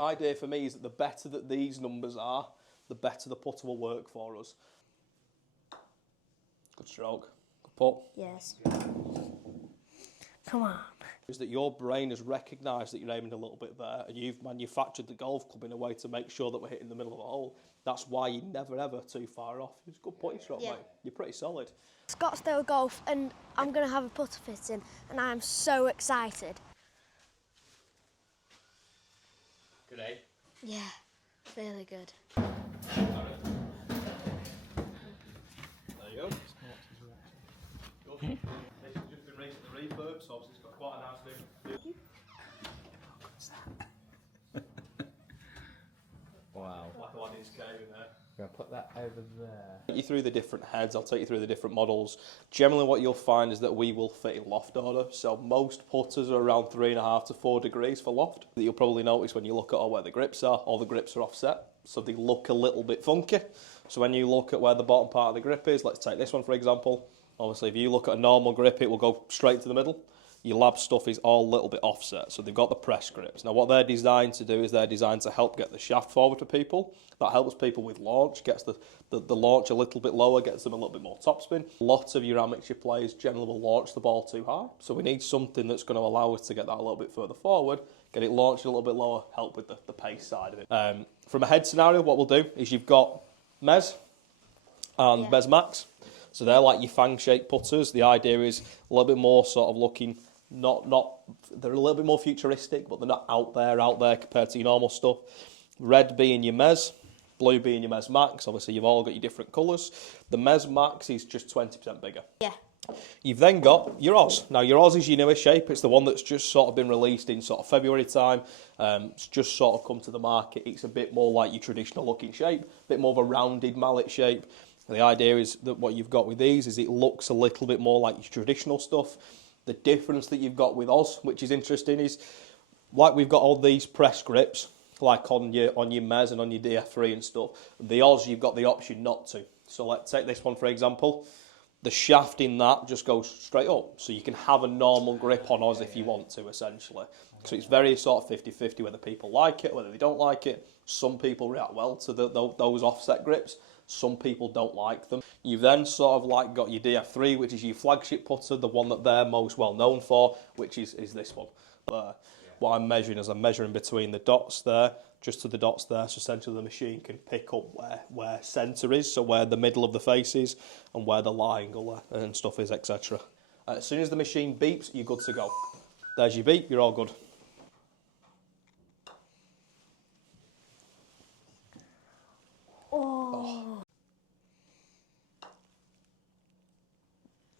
Idea for me is that the better that these numbers are, the better the putter will work for us. Good stroke. Good putt. Yes. Come on. Is that your brain has recognised that you're aiming a little bit there, and you've manufactured the golf club in a way to make sure that we're hitting the middle of the hole. That's why you're never ever too far off. It's a good putting stroke, mate. You're pretty solid. Scottsdale Golf, and I'm going to have a putter fitting, and I'm so excited. Good, eh? Yeah, really good. There you go. Good. This has just been recently refurbed, so obviously it's got quite a nice new. Wow. Like a ladder's cave in there. I'm going to put that over there. Take you through the different heads, I'll take you through the different models. Generally what you'll find is that we will fit in loft order, so most putters are around 3.5 to 4 degrees for loft. You'll probably notice when you look at where the grips are, all the grips are offset, so they look a little bit funky. So when you look at where the bottom part of the grip is, let's take this one for example. Obviously if you look at a normal grip, it will go straight to the middle. Your lab stuff is all a little bit offset, so they've got the press grips. Now what they're designed to do is they're designed to help get the shaft forward to people. That helps people with launch, gets the launch a little bit lower, gets them a little bit more topspin. Lots of your amateur players generally will launch the ball too high, so we need something that's going to allow us to get that a little bit further forward, get it launched a little bit lower, help with the pace side of it. From a head scenario, what we'll do is you've got Mez and Mez Max. So they're like your fang-shaped putters. The idea is a little bit more sort of looking, they're a little bit more futuristic, but they're not out there compared to your normal stuff. Red being your Mez, blue being your Mez Max. Obviously, you've all got your different colours. The Mez Max is just 20% bigger. Yeah. You've then got your Oz. Now, your Oz is your newest shape. It's the one that's just sort of been released in sort of February time. It's just sort of come to the market. It's a bit more like your traditional looking shape, a bit more of a rounded mallet shape. The idea is that what you've got with these is it looks a little bit more like your traditional stuff. The difference that you've got with Oz, which is interesting, is like we've got all these press grips, like on your Mez and on your DF3 and stuff. The Oz, you've got the option not to. So let's take this one for example. The shaft in that just goes straight up. So you can have a normal grip on Oz if you want to, essentially. So it's very sort of 50-50 whether people like it, whether they don't like it. Some people react well to those offset grips. Some people don't like them. You've then sort of like got your DF3, which is your flagship putter, the one that they're most well known for, which is this one. What I'm measuring is I'm measuring between the dots there, just to the dots there, so essentially the machine can pick up where centre is, so where the middle of the face is, and where the lie angle and stuff is, etc. As soon as the machine beeps, you're good to go. There's your beep, you're all good. Oh.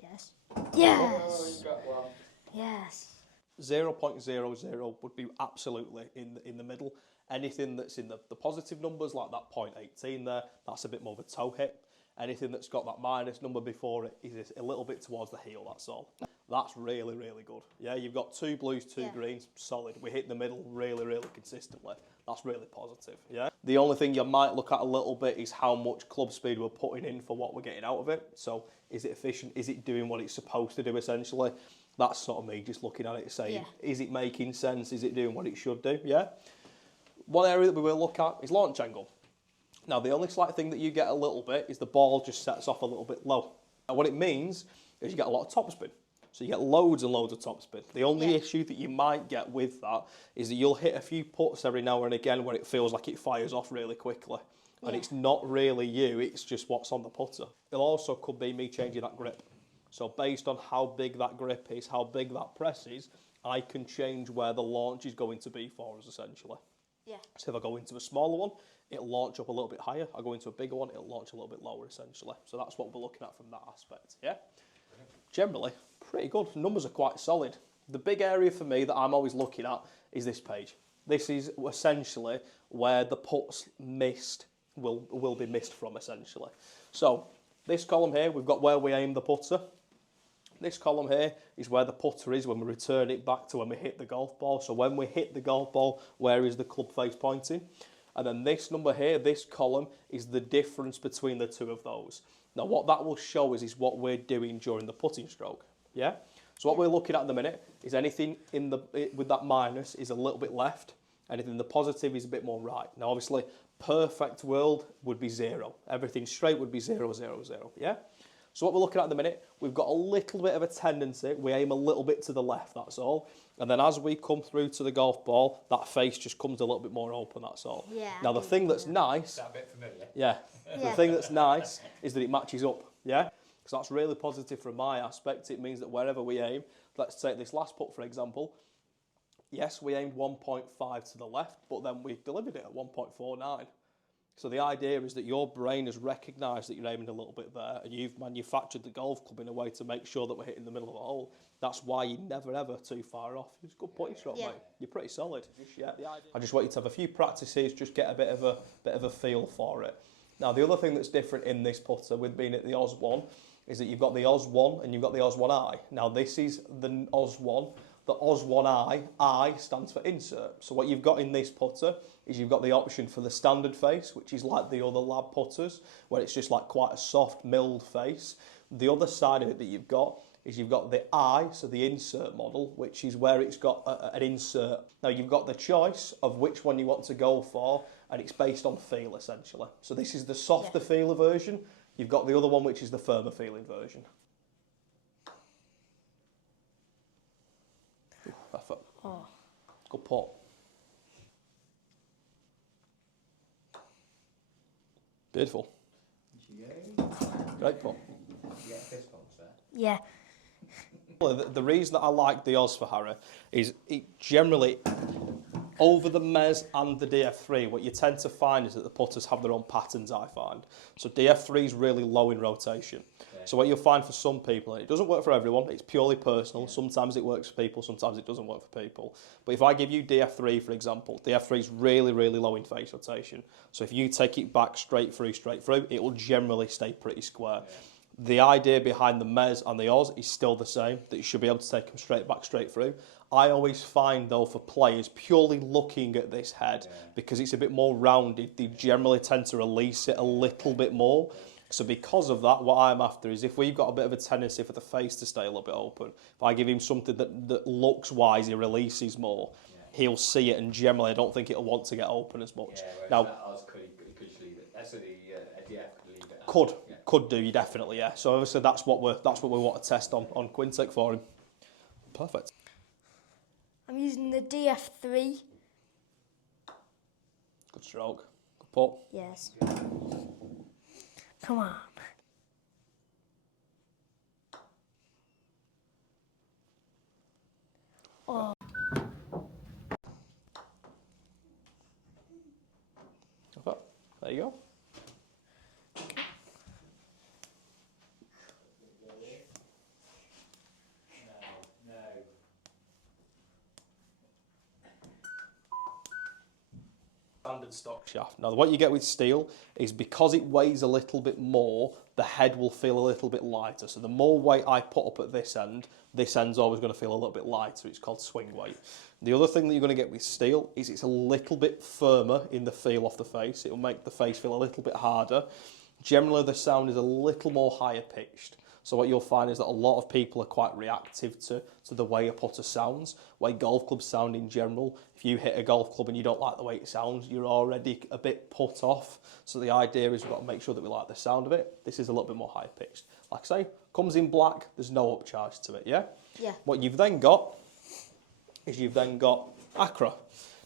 Yes. Yes. Yes. 0.00 would be absolutely in the middle. Anything that's in the positive numbers, like that 0.18 there, that's a bit more of a toe hit. Anything that's got that minus number before it is a little bit towards the heel, that's all. That's really, really good. Yeah, you've got 2 blues, 2 greens, solid. We hit the middle really, really consistently. That's really positive, yeah? The only thing you might look at a little bit is how much club speed we're putting in for what we're getting out of it. So is it efficient? Is it doing what it's supposed to do, essentially? That's sort of me just looking at it saying, is it making sense? Is it doing what it should do? Yeah? One area that we will look at is launch angle. Now, the only slight thing that you get a little bit is the ball just sets off a little bit low. And what it means is you get a lot of topspin. So you get loads and loads of topspin. The only issue that you might get with that is that you'll hit a few putts every now and again where it feels like it fires off really quickly. And it's not really you, it's just what's on the putter. It also could be me changing that grip. So based on how big that grip is, how big that press is, I can change where the launch is going to be for us, essentially. Yeah. So if I go into a smaller one, it'll launch up a little bit higher. I go into a bigger one, it'll launch a little bit lower, essentially. So that's what we're looking at from that aspect, yeah? Generally, pretty good. Numbers are quite solid. The big area for me that I'm always looking at is this page. This is essentially where the putts missed will be missed from, essentially. So this column here, we've got where we aim the putter. This column here is where the putter is when we return it back to when we hit the golf ball. So when we hit the golf ball, where is the club face pointing? And then this number here, this column, is the difference between the two of those. Now what that will show us is what we're doing during the putting stroke. Yeah? So what we're looking at the minute is anything with that minus is a little bit left. Anything in the positive is a bit more right. Now, obviously, perfect world would be 0. Everything straight would be 0, 0, 0, yeah? So what we're looking at the minute, we've got a little bit of a tendency. We aim a little bit to the left, that's all. And then as we come through to the golf ball, that face just comes a little bit more open, that's all. Yeah, now, the thing that's nice... Is that a bit familiar? Yeah. Yeah. The thing that's nice is that it matches up, yeah? Because that's really positive from my aspect. It means that wherever we aim, let's take this last putt, for example. Yes, we aimed 1.5 to the left, but then we delivered it at 1.49. So the idea is that your brain has recognised that you're aiming a little bit there, and you've manufactured the golf club in a way to make sure that we're hitting the middle of the hole. That's why you're never, ever too far off. It's a good putting stroke, mate. You're pretty solid. Yeah. I just want you to have a few practices, just get a bit of a feel for it. Now, the other thing that's different in this putter with being at the Oz 1 is that you've got the Oz 1 and you've got the Oz 1i. Now, this is the Oz 1. The Oz 1i, I stands for insert. So what you've got in this putter is you've got the option for the standard face, which is like the other lab putters, where it's just like quite a soft, milled face. The other side of it that you've got is you've got the I, so the insert model, which is where it's got an insert. Now, you've got the choice of which one you want to go for, and it's based on feel, essentially. So this is the softer feeler version. You've got the other one, which is the firmer feeling version. Perfect. Oh. Good putt. Beautiful. Great putt. Yeah. Well, the reason that I like the Oz for Harry is it generally, over the Mez and the DF3, what you tend to find is that the putters have their own patterns, I find. So DF3 is really low in rotation. So what you'll find for some people, and it doesn't work for everyone, it's purely personal. Sometimes it works for people, sometimes it doesn't work for people. But if I give you DF3, for example, DF3 is really, really low in face rotation. So if you take it back straight through, it will generally stay pretty square. The idea behind the Mez and the Oz is still the same, that you should be able to take them straight back, straight through. I always find, though, for players purely looking at this head, because it's a bit more rounded, they generally tend to release it a little bit more. So because of that, what I'm after is if we've got a bit of a tendency for the face to stay a little bit open, if I give him something that looks wise, he releases more, he'll see it, and generally I don't think it'll want to get open as much. Now, could just leave it. That's the DF could leave it. Could do, definitely, yeah. So obviously that's what we want to test on Quintek for him. Perfect. I'm using the DF3. Good stroke. Good putt. Yes. Come on. Oh. There you go. Standard stock shaft. Now, what you get with steel is because it weighs a little bit more, the head will feel a little bit lighter. So the more weight I put up at this end's always going to feel a little bit lighter. It's called swing weight. The other thing that you're going to get with steel is it's a little bit firmer in the feel off the face. It will make the face feel a little bit harder. Generally, the sound is a little more higher pitched. So what you'll find is that a lot of people are quite reactive to the way a putter sounds, way golf clubs sound in general. If you hit a golf club and you don't like the way it sounds, you're already a bit put off. So the idea is we've got to make sure that we like the sound of it. This is a little bit more high pitched. Like I say, comes in black, there's no upcharge to it, yeah? Yeah. What you've then got is Acra.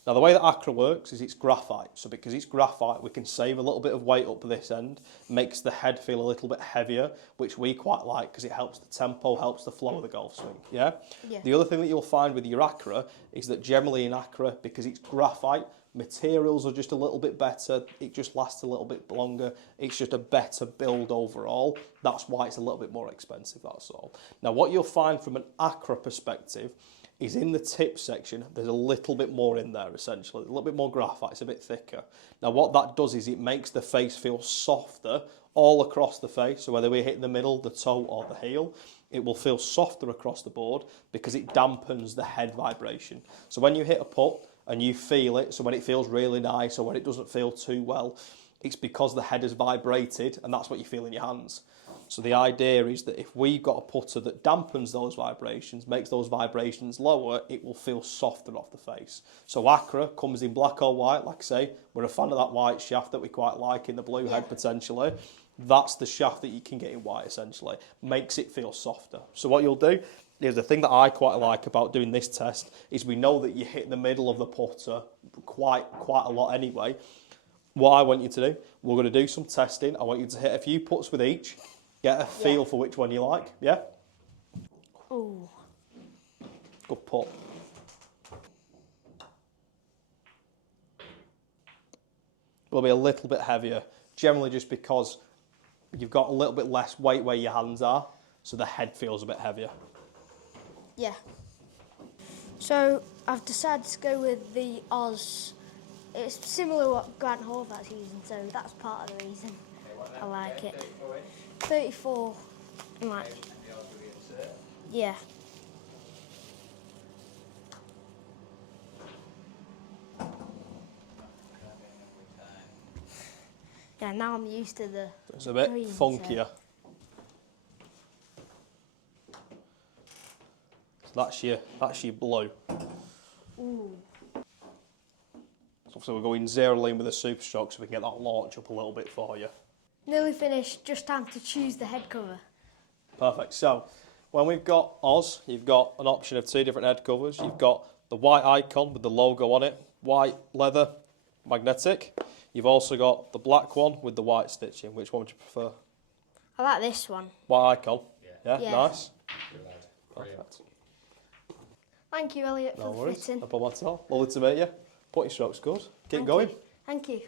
Now, the way that Acra works is it's graphite. So because it's graphite, we can save a little bit of weight up this end, makes the head feel a little bit heavier, which we quite like because it helps the tempo, helps the flow of the golf swing, yeah? The other thing that you'll find with your Acra is that generally in Acra, because it's graphite, materials are just a little bit better, it just lasts a little bit longer, it's just a better build overall. That's why it's a little bit more expensive, that's all. Now, what you'll find from an Acra perspective is in the tip section, there's a little bit more in there, essentially. A little bit more graphite, it's a bit thicker. Now, what that does is it makes the face feel softer all across the face. So whether we hit the middle, the toe, or the heel, it will feel softer across the board because it dampens the head vibration. So when you hit a putt and you feel it, so when it feels really nice or when it doesn't feel too well, it's because the head has vibrated and that's what you feel in your hands. So the idea is that if we've got a putter that dampens those vibrations, makes those vibrations lower, it will feel softer off the face. So Acra comes in black or white, like I say. We're a fan of that white shaft that we quite like in the blue head potentially. That's the shaft that you can get in white essentially. Makes it feel softer. So what you'll do is the thing that I quite like about doing this test is we know that you hit the middle of the putter quite a lot anyway. What I want you to do, we're going to do some testing. I want you to hit a few putts with each, get a feel for which one you like, yeah? Ooh. Good putt. Will be a little bit heavier, generally just because you've got a little bit less weight where your hands are, so the head feels a bit heavier. Yeah. So I've decided to go with the Oz. It's similar to what Grant Horvath's using, so that's part of the reason I like it. 34. Like, yeah. Yeah, now I'm used to the It's a bit green, funkier. So that's your blue. Ooh. So we're going zero lean with a super stroke so we can get that launch up a little bit for you. Nearly finished, just time to choose the head cover. Perfect. So when we've got Oz, you've got an option of 2 different head covers. You've got the white icon with the logo on it, white leather, magnetic. You've also got the black one with the white stitching. Which one would you prefer? I like this one. White icon. Yeah, Yeah. nice. Brilliant. Thank you, Elliot, No for the worries. fitting. No problem at all. Lovely to meet you. Putting stroke's good. Keep going. Thank you.